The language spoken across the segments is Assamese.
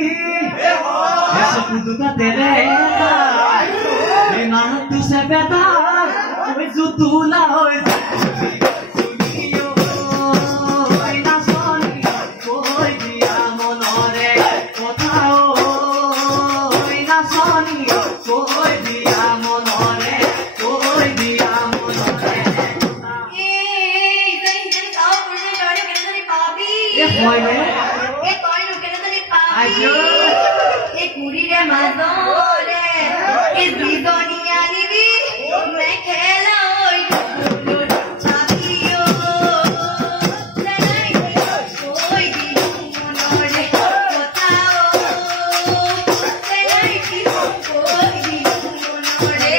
Eso puto ka tere e na tu se beta oi zutula oi suliyo oi na soni oi dia monore kothao oi na soni oi dia monore oi dia monore e foi né e coi no que não tem papi ayo e curire madore e bidonia ni vi me khela oi chabio nanai oi di monore kothao nanai ki oi di monore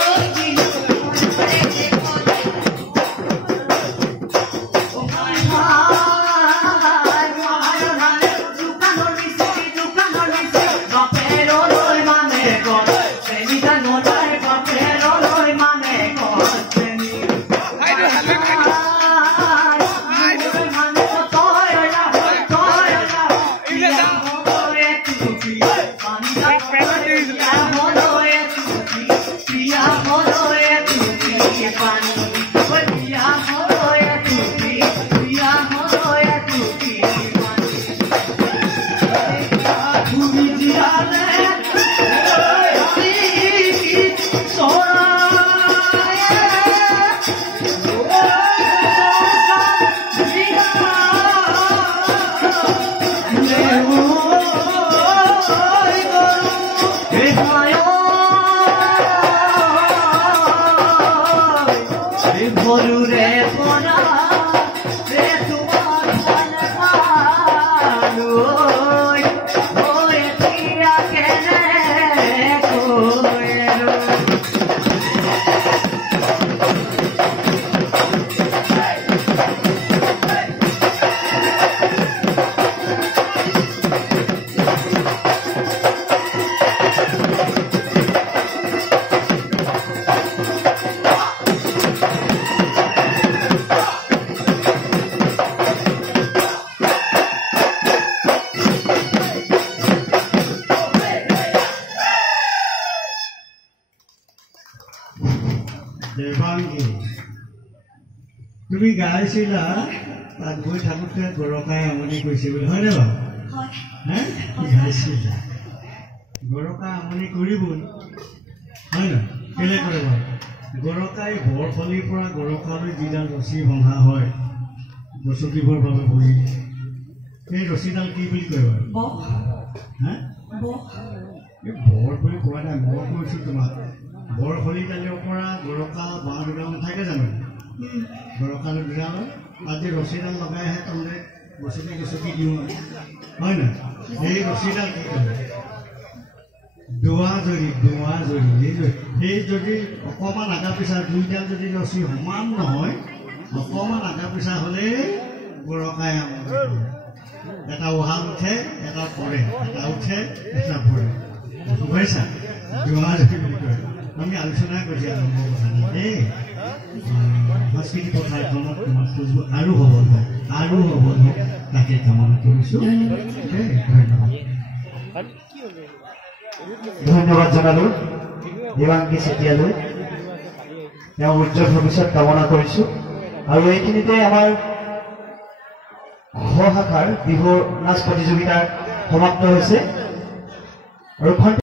oi di monore Devangi, তুমি গাইছিলা তাত গৈ থাকোঁতে গৰকাই আমনি কৰিছে বুলি হয়নে বাৰু হে গাইছিলা গৰকাই আমনি কৰিবই হয় না কেলে কৰে বাৰু গৰকাই বৰফলিৰ পৰা গৰকালৈ যিডাল ৰছী বন্ধা হয় গছকিবৰ বাবে বহি সেই ৰছীডাল কি বুলি কয় বাৰু হে বৰ বুলি কোৱা নাই মই কৈছোঁ তোমাক বৰফলি ডালৰ পৰা গৰকাল বাঁহ দুডাল নাথাকে জানো গৰকাল দুডাল আজি ৰছীডাল লগাইহে তাৰমানে ৰছীডাল গছকি দিওঁ হয় না সেই ৰছীডাল কি কৰে দোৱা জৰি সেই যদি অকণমান আগা পিছা দুইডাল যদি ৰছী সমান নহয় অকণমান আগা পিছা হ'লে গৰকাই এটা উহাল উঠে এটা পৰে এটা উঠে এটা পৰে বুজিছা দোৱা জৰি বুলি কয় আমি আলোচনা কৰি আৰম্ভ কৰা নাই দেই সাংস্কৃতিক পথাৰখনত তোমাক খুজিব আৰু হ'ব তাকে কামনা কৰিছোঁ ধন্যবাদ জনালোঁ দেৱাংগী চেতিয়ালৈ তেওঁ উজ্জ্বল ভৱিষ্যত কামনা কৰিছোঁ আৰু এইখিনিতে আমাৰ শাখাৰ বিহু নাচ প্ৰতিযোগিতা সমাপ্ত হৈছে আৰু